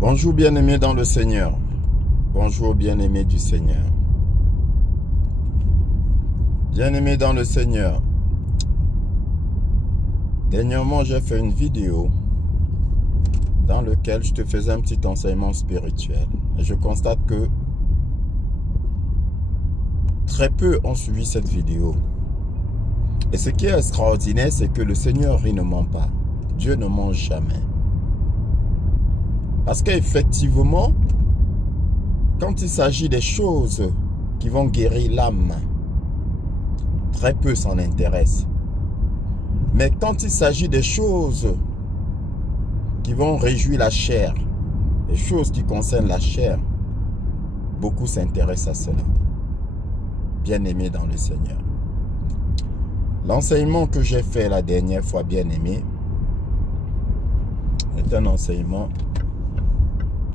Bonjour bien-aimés dans le Seigneur. Bonjour bien-aimés du Seigneur. Bien-aimés dans le Seigneur. Dernièrement, j'ai fait une vidéo dans laquelle je te faisais un petit enseignement spirituel. Et je constate que très peu ont suivi cette vidéo. Et ce qui est extraordinaire, c'est que le Seigneur, il ne ment pas. Dieu ne ment jamais. Parce qu'effectivement, quand il s'agit des choses qui vont guérir l'âme, très peu s'en intéressent. Mais quand il s'agit des choses qui vont réjouir la chair, les choses qui concernent la chair, beaucoup s'intéressent à cela. Bien-aimé dans le Seigneur. L'enseignement que j'ai fait la dernière fois, bien-aimé, est un enseignement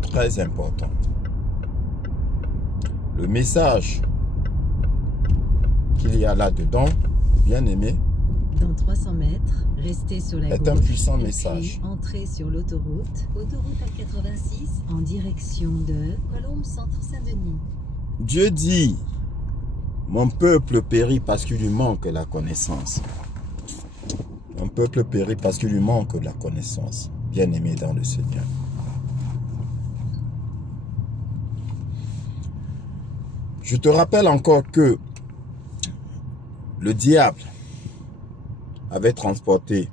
très important. Le message qu'il y a là-dedans, bien-aimé, dans 300 mètres, restez sur la est gauche, un puissant et message. puis entrez sur l'autoroute, autoroute A86, en direction de Colombe Centre Saint-Denis. Dieu dit, mon peuple périt parce qu'il lui manque la connaissance. Mon peuple périt parce qu'il lui manque la connaissance. Bien-aimé dans le Seigneur. Je te rappelle encore que le diable avait transporté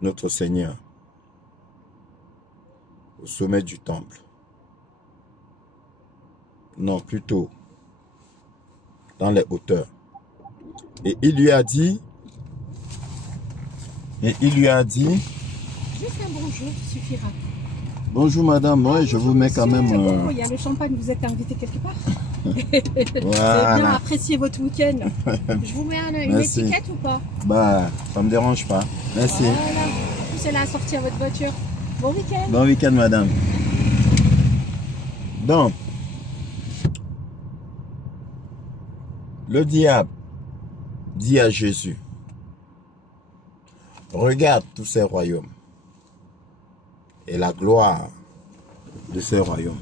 notre Seigneur au sommet du temple. Non, plutôt dans les hauteurs. Et il lui a dit, juste un bonjour suffira. bonjour madame, moi je vous mets quand même... Oh, il y a le champagne, vous êtes invité quelque part. Vous Voilà. avez bien apprécié votre week-end. Je vous mets une Merci. étiquette ou pas? Bah, ça me dérange pas. Merci. Voilà. En plus, elle a sorti à votre voiture. Bon week-end. Bon week-end madame. Donc, le diable dit à Jésus, regarde tous ces royaumes et la gloire de ces royaumes.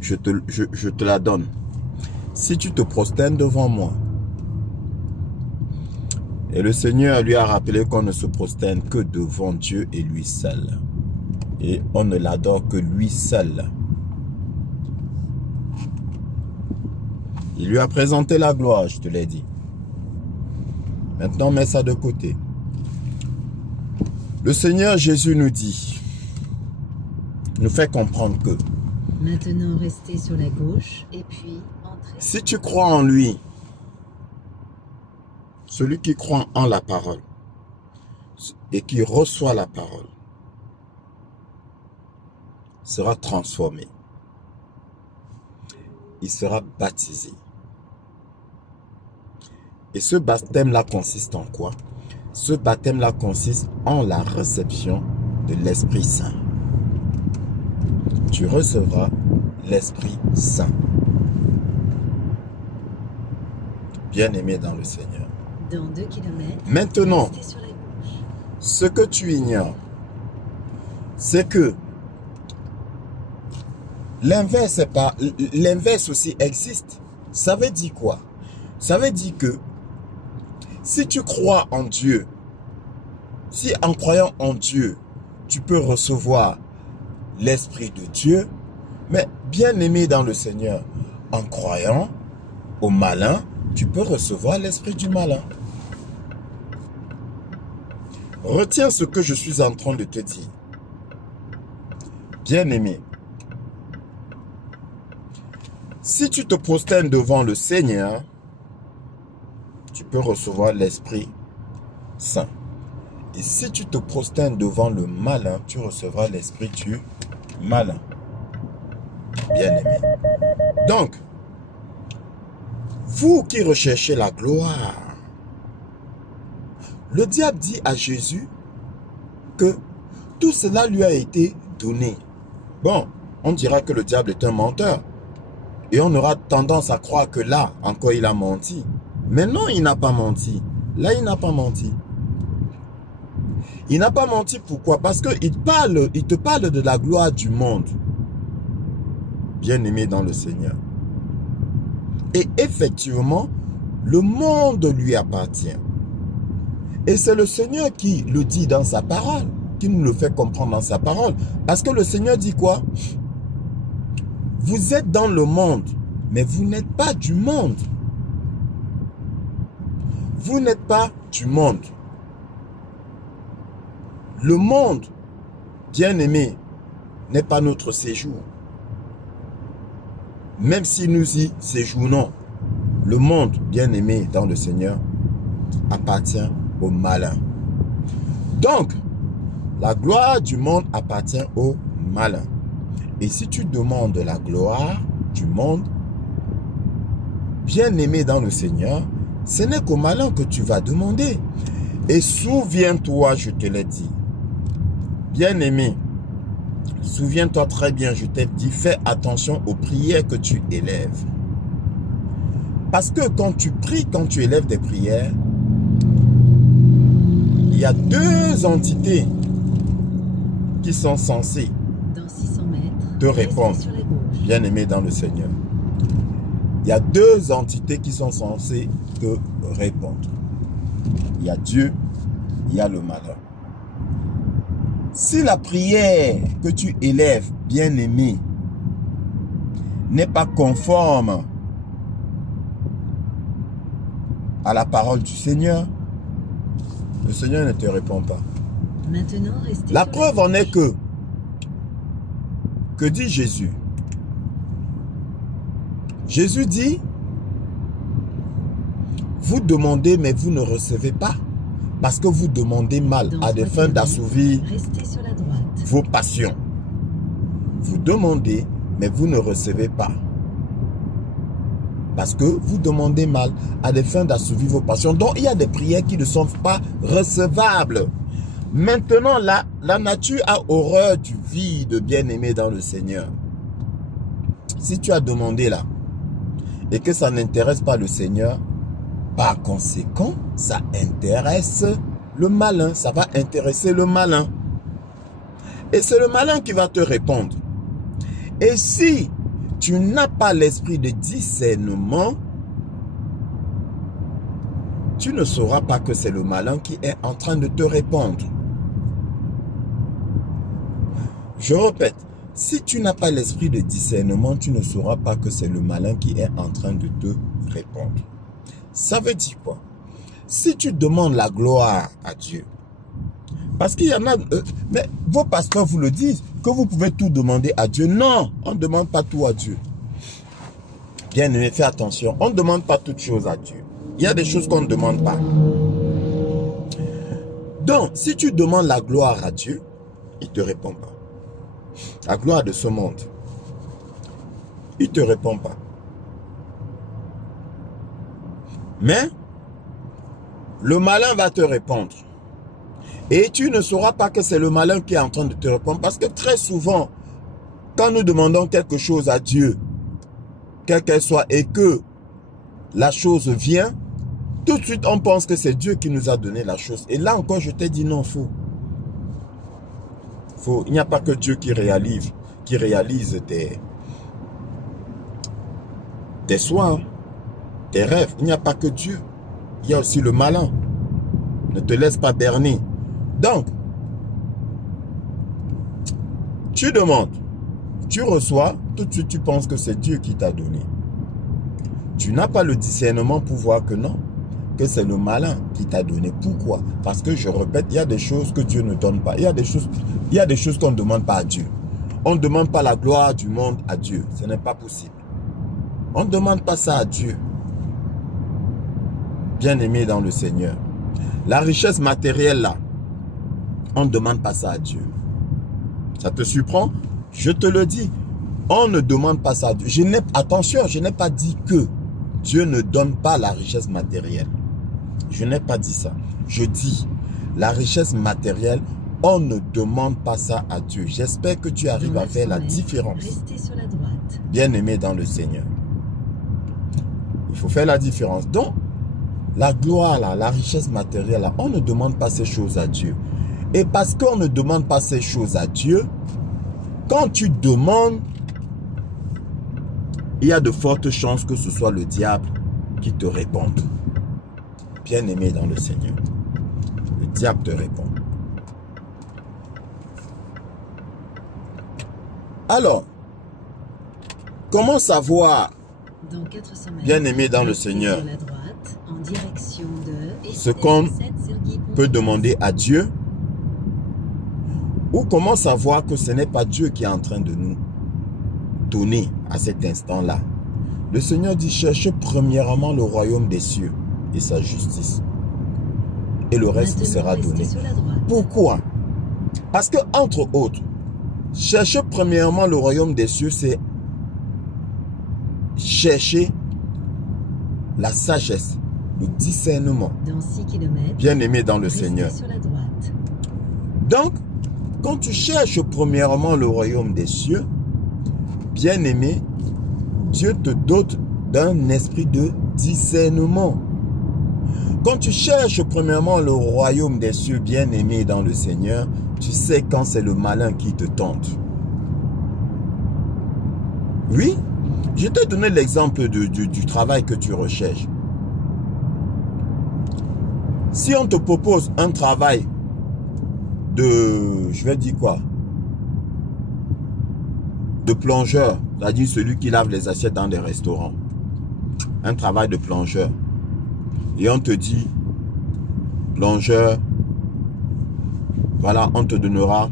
Je te la donne. Si tu te prosternes devant moi. Et le Seigneur lui a rappelé qu'on ne se prosterne que devant Dieu et lui seul. Et on ne l'adore que lui seul. Il lui a présenté la gloire, je te l'ai dit. Maintenant, mets ça de côté. Le Seigneur Jésus nous dit, nous fait comprendre que Maintenant, restez sur la gauche, et puis entrez. si tu crois en lui, celui qui croit en la parole et qui reçoit la parole sera transformé. Il sera baptisé. Et ce baptême-là consiste en quoi? Ce baptême-là consiste en la réception de l'Esprit Saint. Tu recevras l'Esprit Saint. Bien-aimé dans le Seigneur. Dans 2 kilomètres, Maintenant, restez sur la gauche. ce que tu ignores, c'est que l'inverse aussi existe. Ça veut dire quoi? Ça veut dire que si tu crois en Dieu, si en croyant en Dieu, tu peux recevoir l'Esprit de Dieu, mais bien aimé dans le Seigneur, en croyant au malin, tu peux recevoir l'Esprit du malin. Retiens ce que je suis en train de te dire. Bien aimé, si tu te prosternes devant le Seigneur, tu peux recevoir l'Esprit Saint. Et si tu te prosternes devant le malin, tu recevras l'Esprit du malin. Bien-aimé. Donc, vous qui recherchez la gloire, le diable dit à Jésus que tout cela lui a été donné. Bon, on dira que le diable est un menteur. Et on aura tendance à croire que là, encore il a menti. Mais non, il n'a pas menti. Là, il n'a pas menti. Il n'a pas menti, pourquoi? Parce qu'il te parle de la gloire du monde. Bien-aimé dans le Seigneur. Et effectivement, le monde lui appartient. Et c'est le Seigneur qui le dit dans sa parole, qui nous le fait comprendre dans sa parole. Parce que le Seigneur dit quoi? Vous êtes dans le monde, mais vous n'êtes pas du monde. Vous n'êtes pas du monde. Le monde, bien-aimé, n'est pas notre séjour. Même si nous y séjournons, le monde, bien-aimé dans le Seigneur, appartient au malin. Donc, la gloire du monde appartient au malin. Et si tu demandes la gloire du monde, bien-aimé dans le Seigneur, ce n'est qu'au malin que tu vas demander. Et souviens-toi, je te l'ai dit, bien-aimé, souviens-toi très bien, je t'ai dit, fais attention aux prières que tu élèves. Parce que quand tu pries, quand tu élèves des prières, il y a deux entités qui sont censées te répondre, bien-aimé dans le Seigneur. Il y a deux entités qui sont censées te répondre. Il y a Dieu, il y a le malin. Si la prière que tu élèves, bien-aimé, n'est pas conforme à la parole du Seigneur, le Seigneur ne te répond pas. Maintenant, la preuve en est que dit Jésus? Jésus dit, vous demandez mais vous ne recevez pas, parce que vous demandez mal à des fins d'assouvir vos passions. Vous demandez mais vous ne recevez pas, parce que vous demandez mal à des fins d'assouvir vos passions. Donc il y a des prières qui ne sont pas recevables. Maintenant, la nature a horreur du vide, bien-aimé dans le Seigneur. Si tu as demandé là, et que ça n'intéresse pas le Seigneur, par conséquent, ça intéresse le malin. Ça va intéresser le malin. Et c'est le malin qui va te répondre. Et si tu n'as pas l'esprit de discernement, tu ne sauras pas que c'est le malin qui est en train de te répondre. Je répète, si tu n'as pas l'esprit de discernement, tu ne sauras pas que c'est le malin qui est en train de te répondre. Ça veut dire quoi? Si tu demandes la gloire à Dieu, parce qu'il y en a, mais vos pasteurs vous le disent, que vous pouvez tout demander à Dieu. Non, on ne demande pas tout à Dieu. Bien aimé, fais attention, on ne demande pas toutes choses à Dieu. Il y a des choses qu'on ne demande pas. Donc, si tu demandes la gloire à Dieu, il ne te répond pas. La gloire de ce monde, il ne te répond pas. Mais, le malin va te répondre. Et tu ne sauras pas que c'est le malin qui est en train de te répondre. Parce que très souvent, quand nous demandons quelque chose à Dieu, quelle qu'elle soit, et que la chose vient, tout de suite on pense que c'est Dieu qui nous a donné la chose. Et là encore, je t'ai dit non, faux. Faux. Il n'y a pas que Dieu qui réalise tes soins, tes rêves. Il n'y a pas que Dieu. Il y a aussi le malin. Ne te laisse pas berner. Donc, tu demandes, tu reçois, tout de suite tu penses que c'est Dieu qui t'a donné. Tu n'as pas le discernement pour voir que non, que c'est le malin qui t'a donné. Pourquoi? Parce que je répète, il y a des choses que Dieu ne donne pas. Il y a des choses qu'on ne demande pas à Dieu. On ne demande pas la gloire du monde à Dieu. Ce n'est pas possible. On ne demande pas ça à Dieu. Bien-aimé dans le Seigneur. La richesse matérielle là, on ne demande pas ça à Dieu. Ça te surprend? Je te le dis. On ne demande pas ça à Dieu. Attention, je n'ai pas dit que Dieu ne donne pas la richesse matérielle. Je n'ai pas dit ça. Je dis, la richesse matérielle, on ne demande pas ça à Dieu. J'espère que tu arrives à faire la différence. Bien-aimé dans le Seigneur. Il faut faire la différence. Donc, la gloire, là, la richesse matérielle, là, on ne demande pas ces choses à Dieu. Et parce qu'on ne demande pas ces choses à Dieu, quand tu demandes, il y a de fortes chances que ce soit le diable qui te réponde. Bien-aimé dans le Seigneur, le diable te répond. Alors, comment savoir, bien-aimé dans le Seigneur, ce qu'on peut demander à Dieu? Ou comment savoir que ce n'est pas Dieu qui est en train de nous donner à cet instant-là? Le Seigneur dit, cherchez premièrement le royaume des cieux et sa justice. Et le reste vous sera donné. Pourquoi? Parce que, entre autres, chercher premièrement le royaume des cieux, c'est chercher la sagesse, le discernement. Bien-aimé dans le Seigneur. Donc, quand tu cherches premièrement le royaume des cieux, bien-aimé, Dieu te dote d'un esprit de discernement. Quand tu cherches premièrement le royaume des cieux, bien-aimé dans le Seigneur, tu sais quand c'est le malin qui te tente. Oui, je t'ai donné l'exemple du travail que tu recherches. Si on te propose un travail de, je vais dire quoi, de plongeur, c'est-à-dire celui qui lave les assiettes dans des restaurants, un travail de plongeur, et on te dit, plongeur, voilà, on te donnera,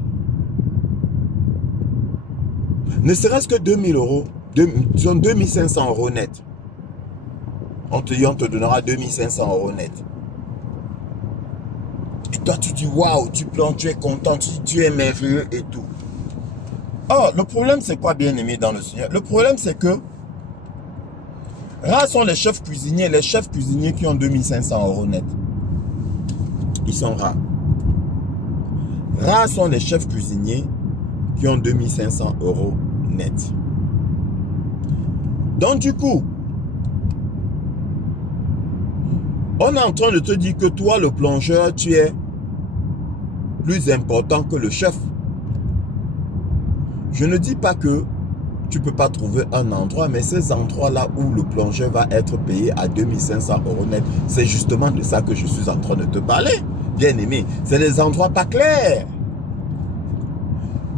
ne serait-ce que 2000 euros, 2500 euros net. On te dit, on te donnera 2500 euros net. Et toi, tu dis, waouh, tu plonges, tu es content, tu es merveilleux et tout. Or, le problème, c'est quoi, bien-aimé dans le Seigneur? Le problème, c'est que rares sont les chefs cuisiniers qui ont 2500 euros net. Ils sont rares. Rares sont les chefs cuisiniers qui ont 2500 euros net. Donc, du coup, on est en train de te dire que toi, le plongeur, tu es plus important que le chef. Je ne dis pas que tu ne peux pas trouver un endroit, mais ces endroits-là où le plongeur va être payé à 2500 euros net, c'est justement de ça que je suis en train de te parler, bien aimé. C'est des endroits pas clairs.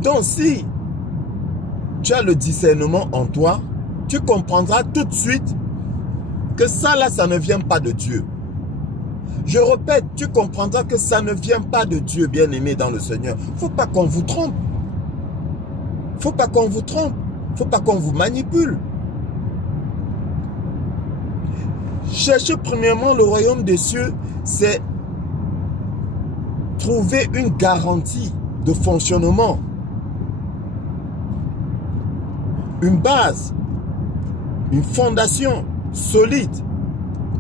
Donc si tu as le discernement en toi, tu comprendras tout de suite que ça là, ça ne vient pas de Dieu. Je répète, tu comprendras que ça ne vient pas de Dieu, bien aimé dans le Seigneur. Il ne faut pas qu'on vous trompe. Il ne faut pas qu'on vous trompe. Il ne faut pas qu'on vous manipule. Chercher premièrement le royaume des cieux, c'est trouver une garantie de fonctionnement. Une base, une fondation solide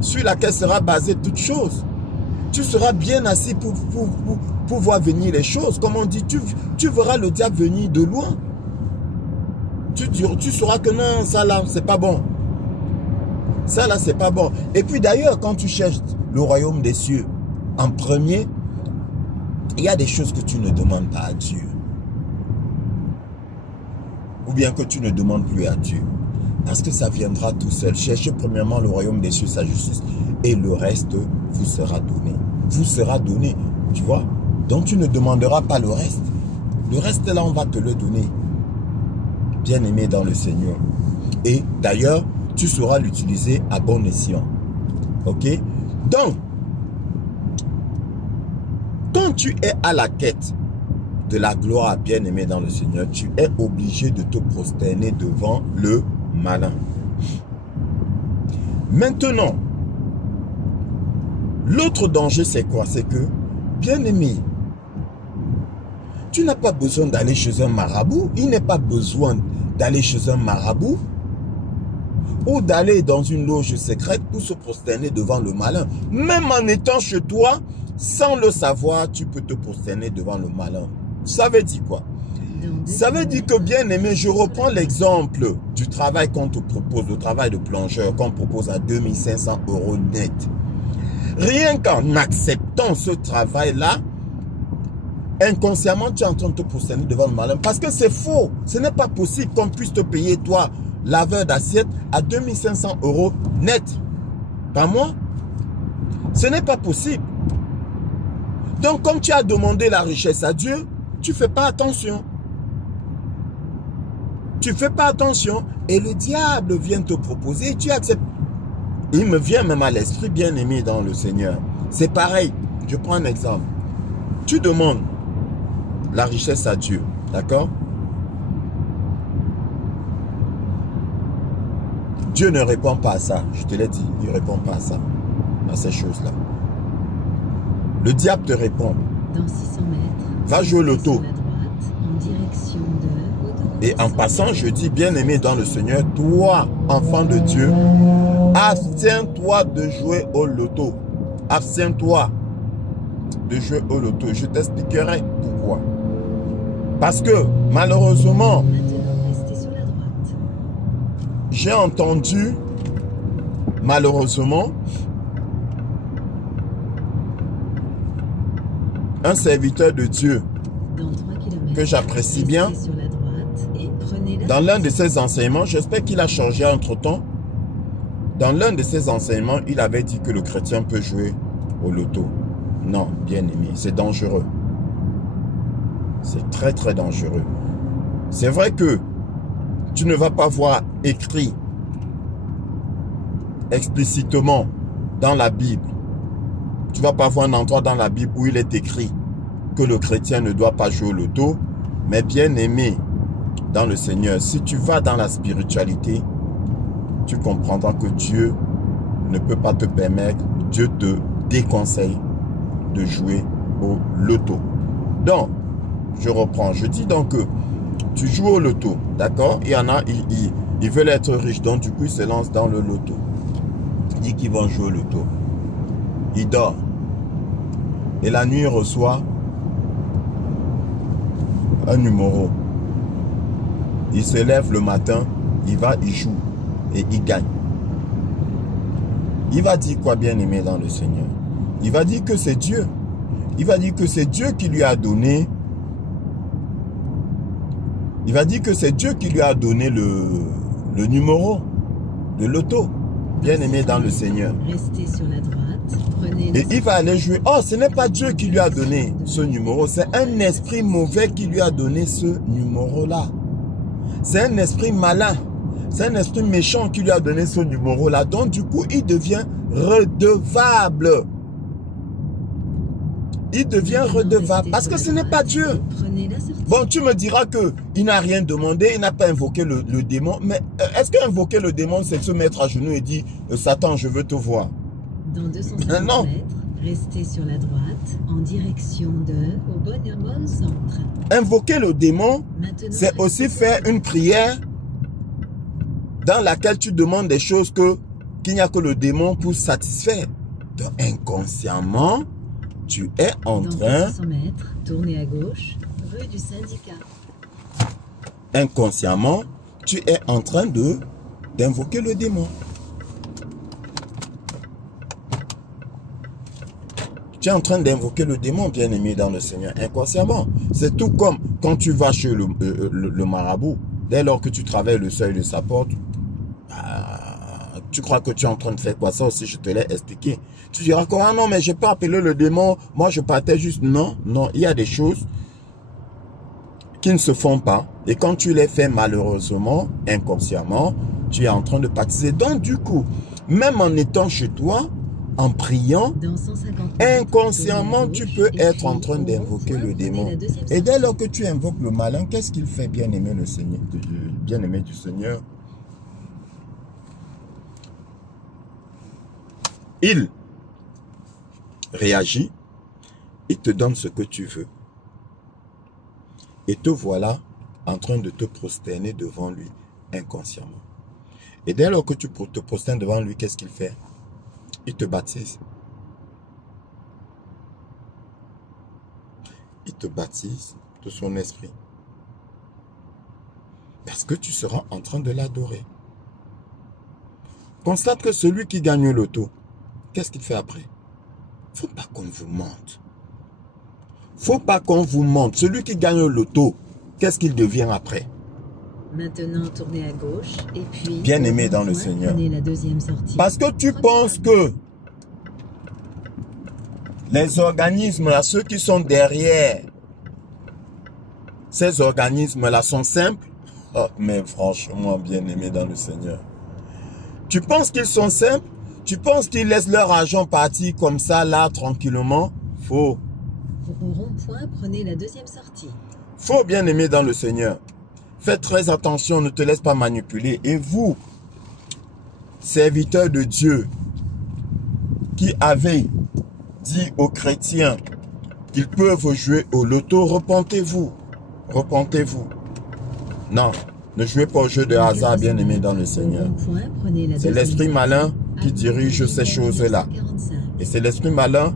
sur laquelle sera basée toute chose. Tu seras bien assis pour voir venir les choses. Comme on dit, tu verras le diable venir de loin. Tu sauras que non, ça là, c'est pas bon. Ça là, c'est pas bon. Et puis d'ailleurs, quand tu cherches le royaume des cieux en premier, il y a des choses que tu ne demandes pas à Dieu. Ou bien que tu ne demandes plus à Dieu. Parce que ça viendra tout seul. Cherchez premièrement le royaume des cieux, sa justice. Et le reste vous sera donné. Vous sera donné. Tu vois? Donc tu ne demanderas pas le reste. Le reste là, on va te le donner. Bien-aimé dans le Seigneur. Et d'ailleurs, tu sauras l'utiliser à bon escient. Ok? Donc, quand tu es à la quête de la gloire, bien-aimé dans le Seigneur, tu es obligé de te prosterner devant le malin. Maintenant, l'autre danger, c'est quoi? C'est que, bien-aimé, tu n'as pas besoin d'aller chez un marabout. Il n'est pas besoin d'aller chez un marabout ou d'aller dans une loge secrète pour se prosterner devant le malin. Même en étant chez toi, sans le savoir, tu peux te prosterner devant le malin. Ça veut dire quoi? Ça veut dire que, bien aimé, je reprends l'exemple du travail qu'on te propose, le travail de plongeur qu'on propose à 2500 euros net. Rien qu'en acceptant ce travail-là, Inconsciemment, tu es en train de te prosterner devant le malin. Parce que c'est faux. Ce n'est pas possible qu'on puisse te payer, toi, laveur d'assiette, à 2500 € net par mois. Ce n'est pas possible. Donc, comme tu as demandé la richesse à Dieu, tu ne fais pas attention. Tu ne fais pas attention et le diable vient te proposer et tu acceptes. Il me vient même à l'esprit, bien-aimé dans le Seigneur. C'est pareil. Je prends un exemple. Tu demandes la richesse à Dieu, d'accord? Dieu ne répond pas à ça. Je te l'ai dit, il ne répond pas à ça, à ces choses-là. Le diable te répond. Dans 600 mètres, va jouer au loto. sur la droite, en direction de autoroute Et en passant, je dis, bien-aimé dans le Seigneur, toi, enfant de Dieu, abstiens-toi de jouer au loto. Abstiens-toi de jouer au loto. Je t'expliquerai pourquoi. Parce que, malheureusement, Maintenant, restez sur la droite. j'ai entendu, malheureusement, un serviteur de Dieu Dans 3 km, que j'apprécie bien, sur la droite et prenez la dans l'un de ses enseignements, j'espère qu'il a changé entre-temps. Dans l'un de ses enseignements, il avait dit que le chrétien peut jouer au loto. Non, bien aimé, c'est dangereux. C'est très très dangereux. C'est vrai que tu ne vas pas voir écrit explicitement dans la Bible. Tu ne vas pas voir un endroit dans la Bible où il est écrit que le chrétien ne doit pas jouer au loto. Mais bien aimé dans le Seigneur, si tu vas dans la spiritualité, tu comprendras que Dieu ne peut pas te permettre, Dieu te déconseille de jouer au loto. Donc, je reprends, je dis donc que tu joues au loto, d'accord? Il y en a, ils veulent être riches, donc du coup, ils se lancent dans le loto. Il dit qu'ils vont jouer au loto. Il dort. Et la nuit, il reçoit un numéro. Il se lève le matin, il va, il joue et il gagne. Il va dire quoi, bien aimé dans le Seigneur? Il va dire que c'est Dieu. Il va dire que c'est Dieu qui lui a donné. Il va dire que c'est Dieu qui lui a donné le numéro de loto. Bien aimé dans le Seigneur. Restez sur la droite, prenez Et il va aller jouer. Oh, ce n'est pas Dieu qui lui a donné ce numéro. C'est un esprit mauvais qui lui a donné ce numéro-là. C'est un esprit malin. C'est un esprit méchant qui lui a donné ce numéro-là. Donc, du coup, il devient redevable. Il devient redevable. Parce que ce n'est pas Dieu. Prenez la sortie. Bon, tu me diras qu'il n'a rien demandé, il n'a pas invoqué le démon. Mais est-ce qu'invoquer le démon, c'est se mettre à genoux et dire « Satan, je veux te voir ». Dans 250 Non. mètres, restez sur la droite, en direction de au Bonhomme Centre. Invoquer le démon, Maintenant, c'est aussi restez faire une prière dans laquelle tu demandes des choses qu'il n'y a que le démon pour satisfaire. Donc, inconsciemment, tu es en dans train, 400 mètres, tournez à gauche, rue du Syndicat. inconsciemment, tu es en train d'invoquer le démon. Tu es en train d'invoquer le démon, bien-aimé dans le Seigneur, inconsciemment. C'est tout comme quand tu vas chez le marabout. Dès lors que tu travailles le seuil de sa porte, tu crois que tu es en train de faire quoi? Ça aussi, je te l'ai expliqué. Tu diras quoi? Ah non, mais je n'ai pas appelé le démon. Moi, je partais juste. Non, non, il y a des choses qui ne se font pas. Et quand tu les fais malheureusement, inconsciemment, tu es en train de baptiser. Donc, du coup, même en étant chez toi, en priant, Dans 150 mètres, inconsciemment, tournez à tu gauche peux et être puis en train au d'invoquer rond-point, le prenez démon. la deuxième Et dès sortie. lors que tu invoques le malin, qu'est-ce qu'il fait, bien-aimé le Seigneur, bien-aimé du Seigneur? Il réagit, il te donne ce que tu veux. Et te voilà en train de te prosterner devant lui inconsciemment. Et dès lors que tu te prosternes devant lui, qu'est-ce qu'il fait? Il te baptise. Il te baptise de son esprit. Parce que tu seras en train de l'adorer. Constate que celui qui gagne le loto, qu'est-ce qu'il fait après? Il ne faut pas qu'on vous mente. Faut pas qu'on vous montre. Celui qui gagne le loto, qu'est-ce qu'il devient après? Maintenant, tournez à gauche et puis... Bien-aimé dans le rond-point, Seigneur. prenez la deuxième sortie. Parce que tu penses que les organismes là, ceux qui sont derrière, ces organismes là sont simples. Oh, mais franchement, bien-aimé dans le Seigneur. Tu penses qu'ils sont simples? Tu penses qu'ils laissent leur argent partir comme ça, là, tranquillement? Faux. Au rond-point, prenez la deuxième sortie. Faux, bien-aimé dans le Seigneur. Fais très attention, ne te laisse pas manipuler. Et vous, serviteurs de Dieu, qui avez dit aux chrétiens qu'ils peuvent jouer au loto, repentez-vous. Repentez-vous. Non, ne jouez pas au jeu de hasard, bien-aimé dans le Seigneur. C'est l'esprit malin qui dirige ces choses-là. Et c'est l'esprit malin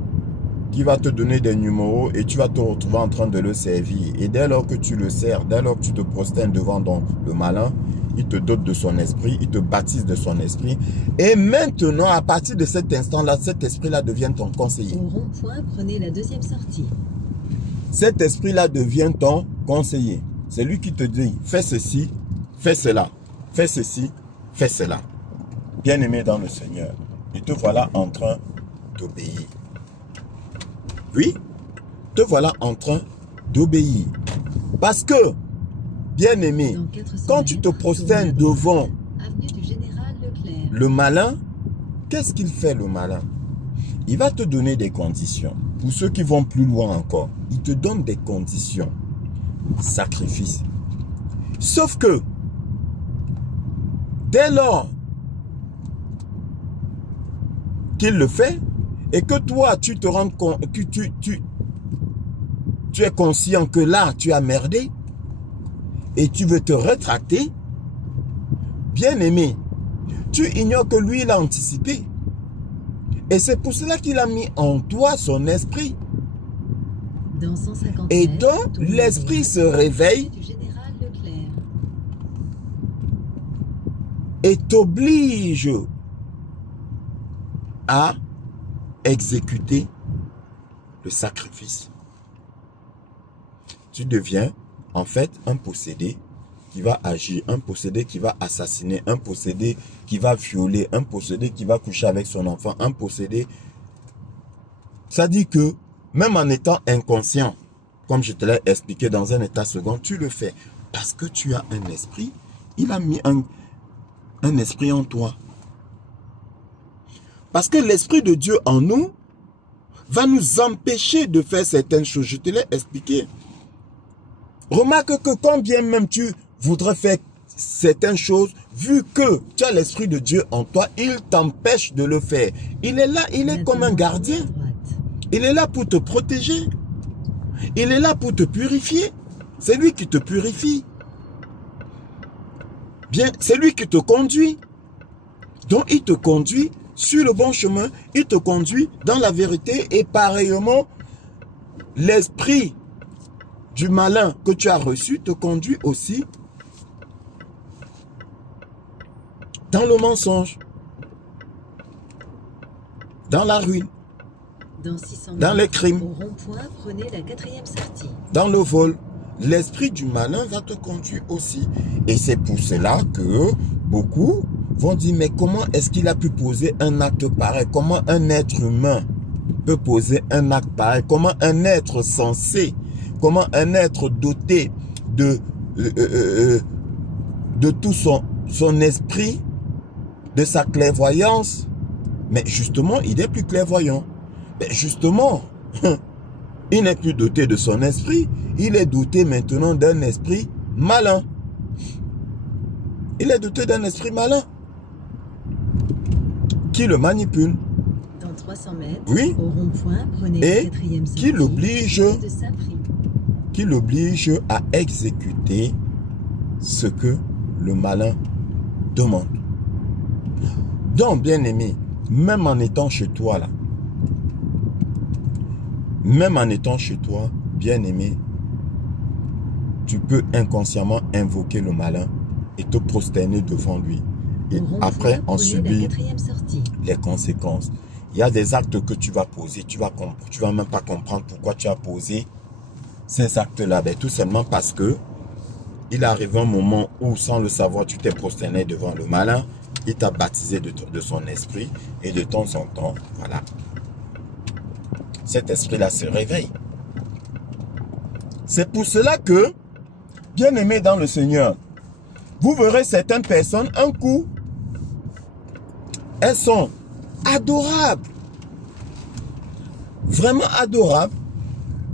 qui va te donner des numéros et tu vas te retrouver en train de le servir. Et dès lors que tu le sers, dès lors que tu te prosternes devant le malin, il te dote de son esprit, il te baptise de son esprit. Et maintenant, à partir de cet instant-là, cet esprit-là devient ton conseiller. Au rond-point, prenez la deuxième sortie. Cet esprit-là devient ton conseiller. C'est lui qui te dit, fais ceci, fais cela, fais ceci, fais cela. Bien-aimé dans le Seigneur, et te voilà en train d'obéir. Oui, te voilà en train d'obéir. Parce que, bien-aimé, quand tu te prosternes devant le malin, qu'est-ce qu'il fait le malin? Il va te donner des conditions. Pour ceux qui vont plus loin encore, il te donne des conditions. Sacrifice. Sauf que, dès lors qu'il le fait, et que toi, tu te rends compte que tu es conscient que là, tu as merdé, et tu veux te rétracter, bien aimé, tu ignores que lui, il a anticipé. Et c'est pour cela qu'il a mis en toi son esprit. Dans 150 et donc, l'esprit se réveille et t'oblige à exécuter le sacrifice. Tu deviens en fait un possédé qui va agir, un possédé qui va assassiner, un possédé qui va violer, un possédé qui va coucher avec son enfant, un possédé. Ça dit que même en étant inconscient, comme je te l'ai expliqué dans un état second, tu le fais parce que tu as un esprit. Il a mis un esprit en toi. Parce que l'esprit de Dieu en nous va nous empêcher de faire certaines choses. Je te l'ai expliqué. Remarque que quand bien même tu voudrais faire certaines choses, vu que tu as l'esprit de Dieu en toi, il t'empêche de le faire. Il est là, il est comme un gardien. Il est là pour te protéger. Il est là pour te purifier. C'est lui qui te purifie. Bien, c'est lui qui te conduit. Donc, il te conduit sur le bon chemin. Il te conduit dans la vérité. Et pareillement, l'esprit du malin que tu as reçu te conduit aussi dans le mensonge, dans la ruine, dans les crimes, au rond-point, prenez la 4e sortie. Dans le vol. L'esprit du malin va te conduire aussi. Et c'est pour cela que beaucoup vont dire, mais comment est-ce qu'il a pu poser un acte pareil? Comment un être humain peut poser un acte pareil? Comment un être sensé, comment un être doté de tout son esprit, de sa clairvoyance? Mais justement, il est plus clairvoyant. Mais justement, il n'est plus doté de son esprit. Il est doté maintenant d'un esprit malin. Il est doté d'un esprit malin qui le manipule. Dans 300 mètres, oui, au rond-point, prenez et la 4e sortie, qui l'oblige à exécuter ce que le malin demande. Donc, bien aimé, même en étant chez toi là, même en étant chez toi, bien aimé, tu peux inconsciemment invoquer le malin et te prosterner devant lui. Et après, en subir les conséquences. Il y a des actes que tu vas poser, tu vas même pas comprendre pourquoi tu as posé ces actes-là? Ben, tout simplement parce que il arrive un moment où, sans le savoir, tu t'es prosterné devant le malin, il t'a baptisé de son esprit, et de temps en temps, voilà, cet esprit-là se réveille. C'est pour cela que, bien aimé dans le Seigneur, vous verrez certaines personnes, un coup, elles sont adorables, vraiment adorables,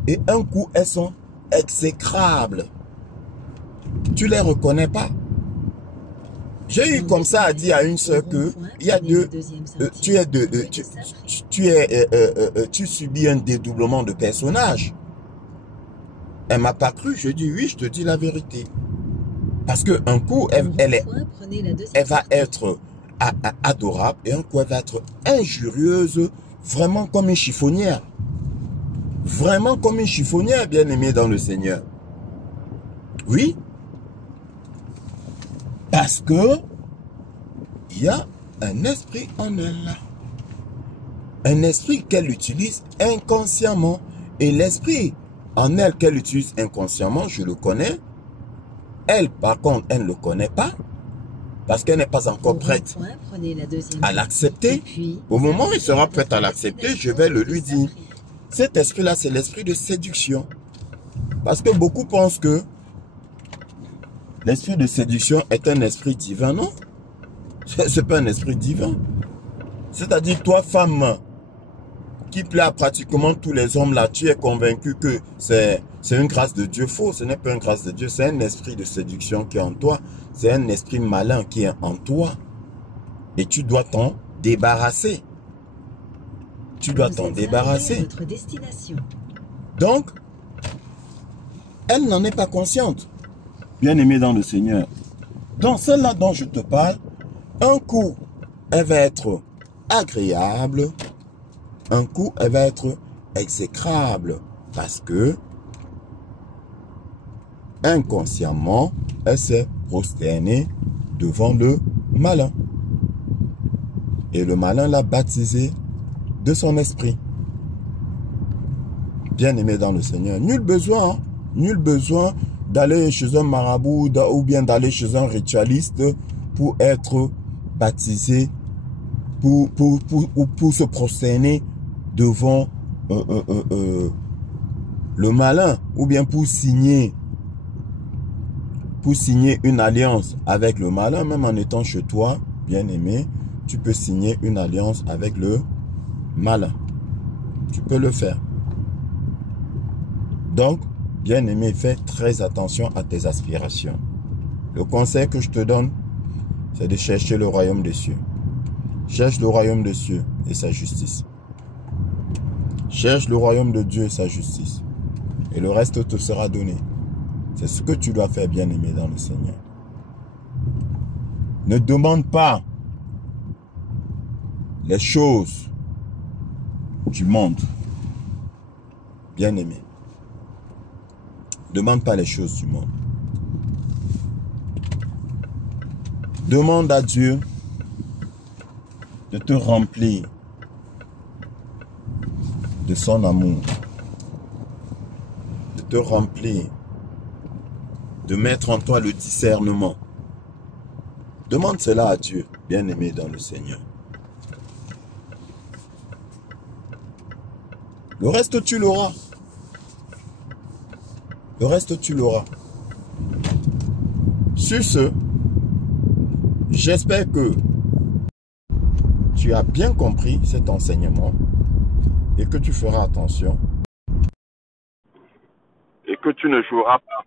et un coup, elles sont exécrables. Tu les reconnais pas. J'ai eu comme ça à dire à une soeur que il y a tu subis un dédoublement de personnage. Elle m'a pas cru. Je dis oui, je te dis la vérité. Parce que un coup, elle va être adorable et un coup, elle va être injurieuse, vraiment comme une chiffonnière. Vraiment comme une chiffonnière, bien aimée dans le Seigneur. Oui. Parce que il y a un esprit en elle. Un esprit qu'elle utilise inconsciemment. Et l'esprit en elle qu'elle utilise inconsciemment, je le connais. Elle, par contre, elle ne le connaît pas. Parce qu'elle n'est pas encore prête à l'accepter. Au moment où elle sera prête à l'accepter, je vais le lui dire. Cet esprit-là, c'est l'esprit de séduction. Parce que beaucoup pensent que l'esprit de séduction est un esprit divin, non? C'est pas un esprit divin. C'est-à-dire, toi, femme, qui plaît à pratiquement tous les hommes, là, tu es convaincu que c'est une grâce de Dieu. Faux, ce n'est pas une grâce de Dieu, c'est un esprit de séduction qui est en toi. C'est un esprit malin qui est en toi. Et tu dois t'en débarrasser. Tu dois t'en débarrasser. Donc, elle n'en est pas consciente. Bien-aimée dans le Seigneur. Donc, celle-là dont je te parle, un coup, elle va être agréable. Un coup, elle va être exécrable. Parce que, inconsciemment, elle s'est prosternée devant le malin. Et le malin l'a baptisé de son esprit. Bien-aimé dans le Seigneur. Nul besoin d'aller chez un marabout ou bien d'aller chez un ritualiste pour être baptisé, pour se prosterner devant le malin, ou bien pour signer une alliance avec le malin. Même en étant chez toi, bien-aimé, tu peux signer une alliance avec le malin. Tu peux le faire. Donc, bien-aimé, fais très attention à tes aspirations. Le conseil que je te donne, c'est de chercher le royaume des cieux. Cherche le royaume des cieux et sa justice. Cherche le royaume de Dieu et sa justice. Et le reste te sera donné. C'est ce que tu dois faire, bien-aimé, dans le Seigneur. Ne demande pas les choses du monde. Bien-aimé. Demande pas les choses du monde. Demande à Dieu de te remplir de son amour, de te remplir, de mettre en toi le discernement. Demande cela à Dieu, bien-aimé dans le Seigneur. Le reste, tu l'auras. Le reste, tu l'auras. Sur ce, j'espère que tu as bien compris cet enseignement et que tu feras attention et que tu ne joueras pas